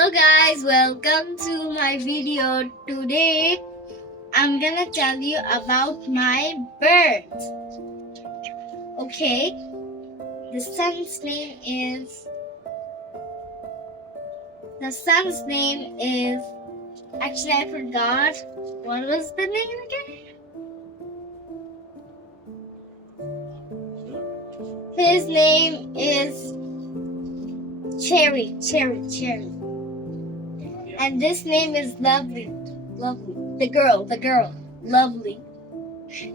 Hello guys, welcome to my video. Today I'm gonna tell you about my birds. Okay, the sun's name is actually I forgot what was the name again. His name is Cherry. And this name is Lovely. The girl, Lovely.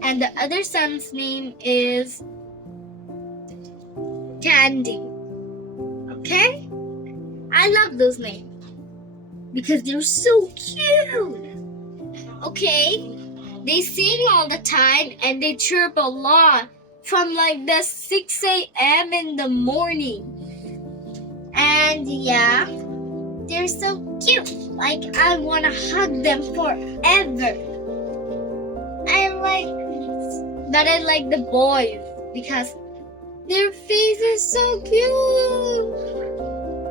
And the other son's name is Candy. Okay? I love those names because they're so cute. Okay? They sing all the time and they chirp a lot from like the 6 a.m. in the morning. And yeah, they're so cute. Like, I want to hug them forever. I like the boys because their face is so cute.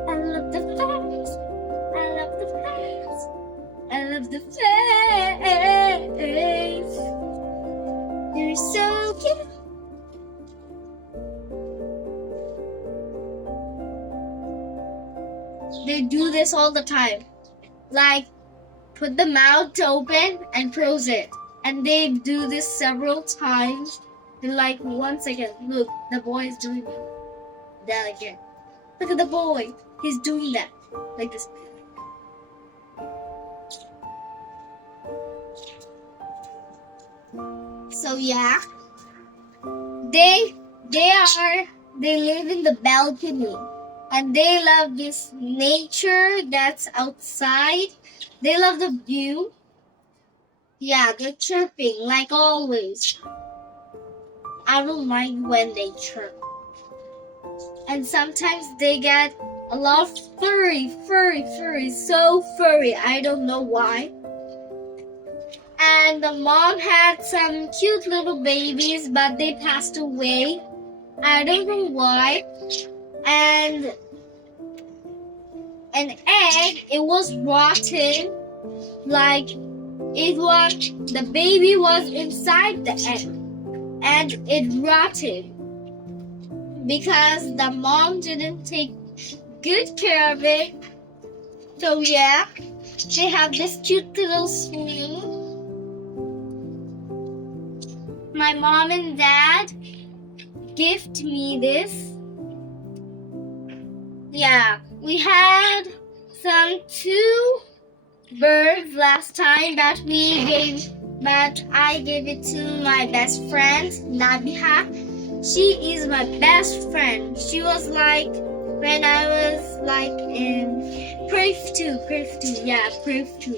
I love the face. They're so cute. They do this all the time. Like, put the mouth open and close it. And they do this several times. In like 1 second. Look, the boy is doing that again. Look at the boy. He's doing that. Like this. So yeah. They live in the balcony. And they love this nature that's outside. They love the view. Yeah, they're chirping like always. I don't mind when they chirp. And sometimes they get a lot of furry, so furry. I don't know why. And the mom had some cute little babies, but they passed away. I don't know why. And an egg, it was rotten. Like, the baby was inside the egg. And it rotted. Because the mom didn't take good care of it. So yeah, they have this cute little swing. My mom and dad gifted me this. Yeah, we had some 2 birds last time but I gave it to my best friend, Nabiha. She is my best friend. She was like when I was like in Pref 2. Yeah, Pref 2.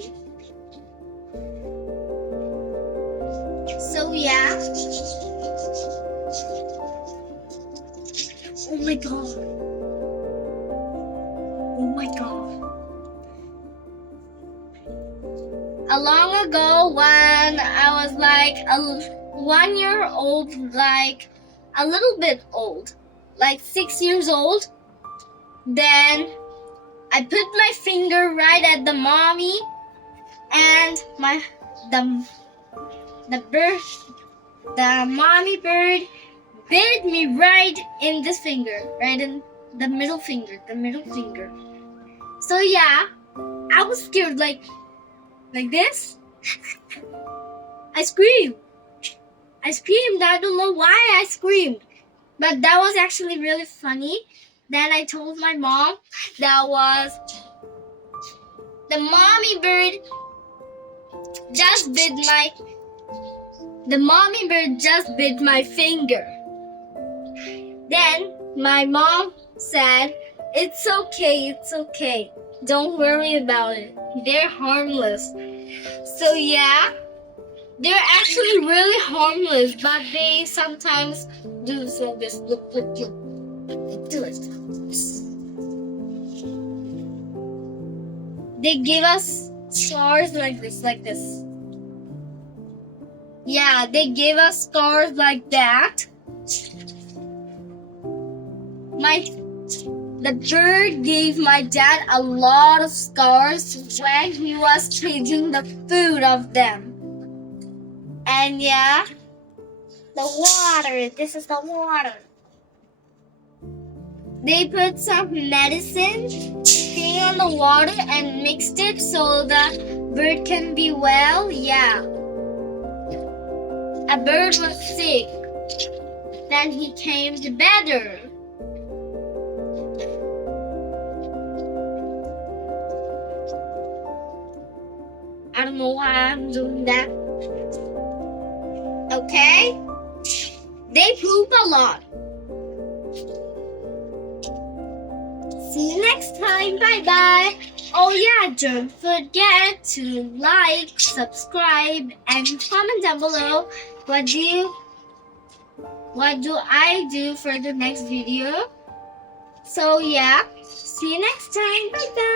So yeah. Oh my god. Oh my god. A long ago when I was like 1 year old, like a little bit old, like 6 years old, then I put my finger right at the mommy and the mommy bird bit me right in this finger, right in the middle finger. So yeah, I was scared like this. I screamed. I don't know why I screamed. But that was actually really funny. Then I told my mom that was the mommy bird just bit my finger. Then my mom said, it's okay. Don't worry about it. They're harmless. So yeah, they're actually really harmless, but they sometimes do so this. Look. Do it. They give us scars like this. Yeah, they gave us scars like that. The The bird gave my dad a lot of scars when he was changing the food of them. And yeah, the water. This is the water. They put some medicine thing on the water and mixed it so the bird can be well. Yeah. A bird was sick. Then he came to better. I don't know why I'm doing that. Okay? They poop a lot. See you next time. Bye-bye. Oh yeah, don't forget to like, subscribe, and comment down below what do I do for the next video. So yeah, see you next time. Bye-bye.